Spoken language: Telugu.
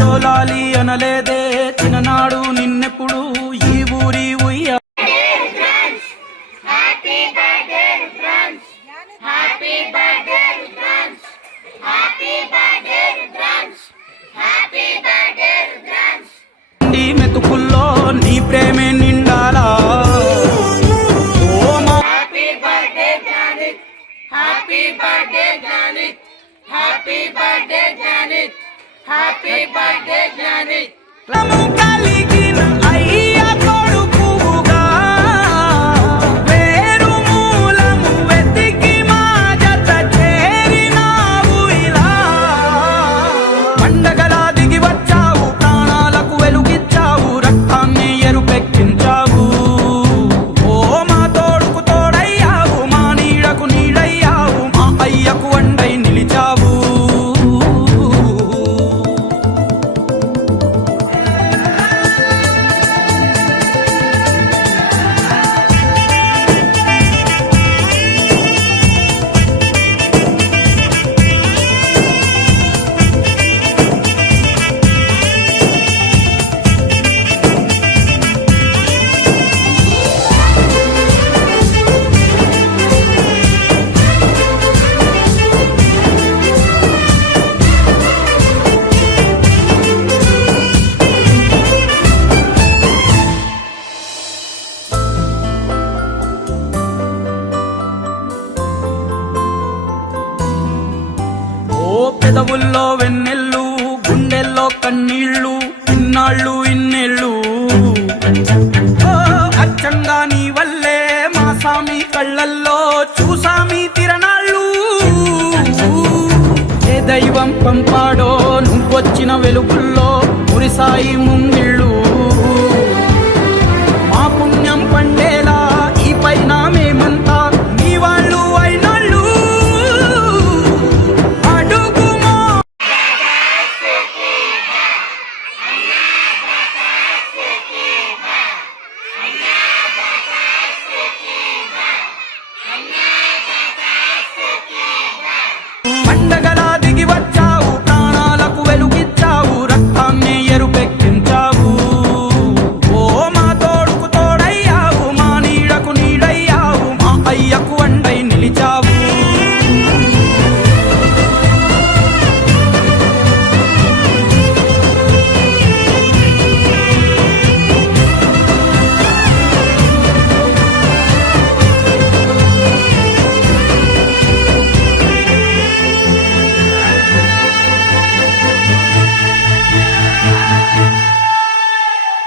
జోలాలి అనలేదే చిన్ననాడు నిన్నెప్పుడు ఈ ఊరి ఉయ్య మెతుకుల్లో నీ ప్రేమే నిండాలా Happy birthday, Janet. Happy birthday, Janet. Happy birthday, Janet. కలిగిన అయ్య కొడుకుగా వేరు మూలము వెతికి మా జత చేరినావు ఇలా పండగలా దిగి వచ్చావు ప్రాణాలకు వెలుగిచ్చావు రక్తాన్ని ఎరుపెక్కించావు ఓ మా తోడుకు తోడయ్యావు మా నీడకు నీడయ్యావు మా అయ్యకు అండై నిలిచావు పెదవుల్లో వెన్నెల్లు గుండెల్లో కన్నీళ్ళు ఇన్నాళ్ళు ఇన్నేళ్ళు అచ్చంగా నీ వల్లే మా సామి కళ్ళల్లో చూసామి తిరణాళ్ళు ఏ దైవం పంపాడో నువ్వొచ్చిన వెలుగుల్లో మురిసాయి ముంగిళ్ళు